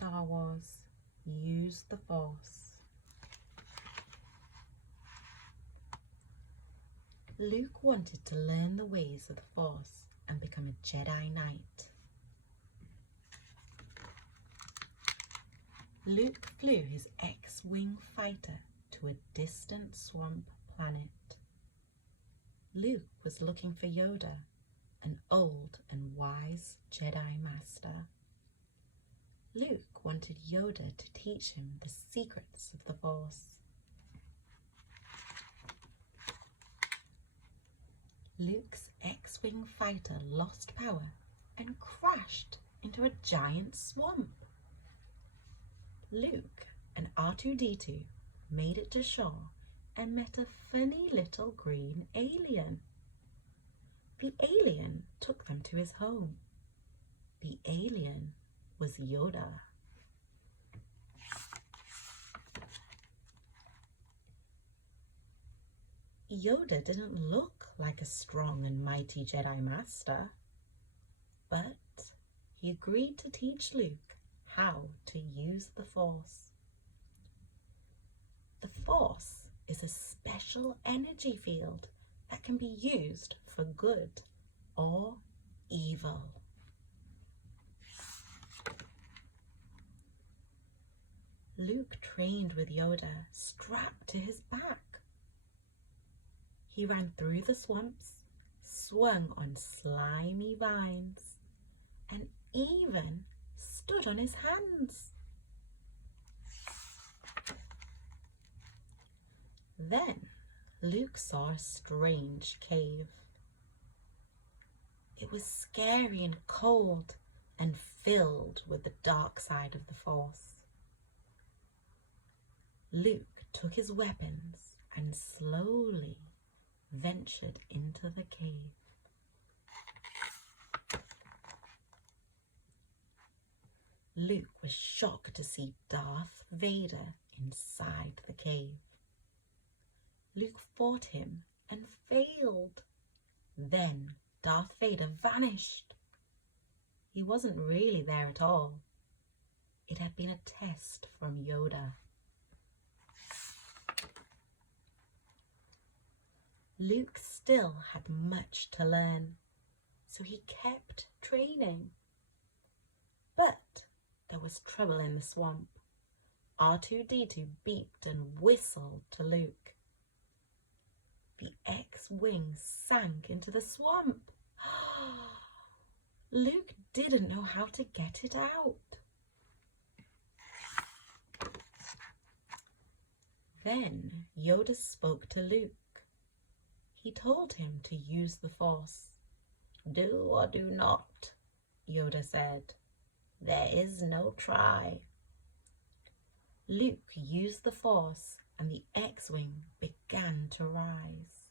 Star Wars. Use the Force. Luke wanted to learn the ways of the Force and become a Jedi Knight. Luke flew his X-Wing fighter to a distant swamp planet. Luke was looking for Yoda, an old and wise Jedi Master. Luke wanted Yoda to teach him the secrets of the Force. Luke's X-Wing fighter lost power and crashed into a giant swamp. Luke and R2-D2 made it to shore and met a funny little green alien. The alien took them to his home. The alien was Yoda. Yoda didn't look like a strong and mighty Jedi Master, but he agreed to teach Luke how to use the Force. The Force is a special energy field that can be used for good or evil. Luke trained with Yoda strapped to his back. He ran through the swamps, swung on slimy vines, and even stood on his hands. Then Luke saw a strange cave. It was scary and cold and filled with the dark side of the Force. Luke took his weapons and slowly ventured into the cave. Luke was shocked to see Darth Vader inside the cave. Luke fought him and failed. Then Darth Vader vanished. He wasn't really there at all. It had been a test from Yoda. Luke still had much to learn, so he kept training. But there was trouble in the swamp. R2-D2 beeped and whistled to Luke. The X-Wing sank into the swamp. Luke didn't know how to get it out. Then Yoda spoke to Luke. He told him to use the Force. "Do or do not," Yoda said. "There is no try." Luke used the Force and the X-Wing began to rise.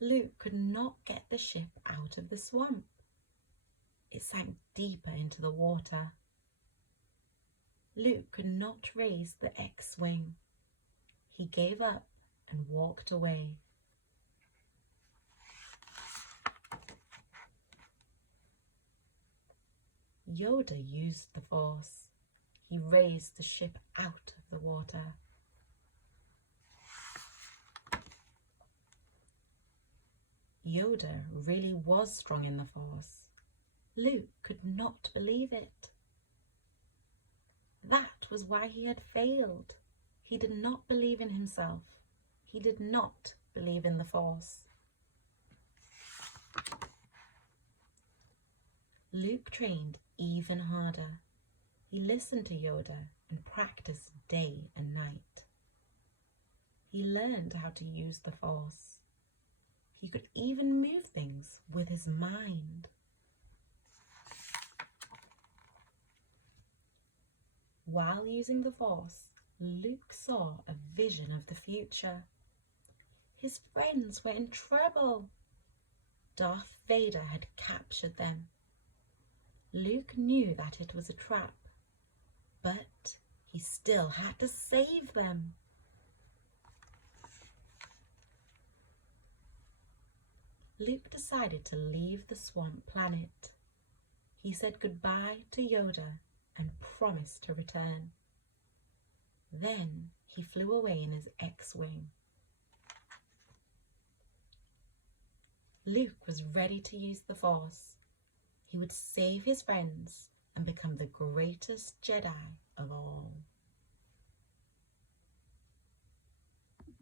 Luke could not get the ship out of the swamp. It sank deeper into the water. Luke could not raise the X-Wing. He gave up and walked away. Yoda used the Force. He raised the ship out of the water. Yoda really was strong in the Force. Luke could not believe it. That was why he had failed. He did not believe in himself. He did not believe in the Force. Luke trained even harder. He listened to Yoda and practiced day and night. He learned how to use the Force. He could even move things with his mind. While using the Force, Luke saw a vision of the future. His friends were in trouble. Darth Vader had captured them. Luke knew that it was a trap, but he still had to save them. Luke decided to leave the swamp planet. He said goodbye to Yoda and promised to return. Then he flew away in his X-Wing. Luke was ready to use the Force. He would save his friends and become the greatest Jedi of all.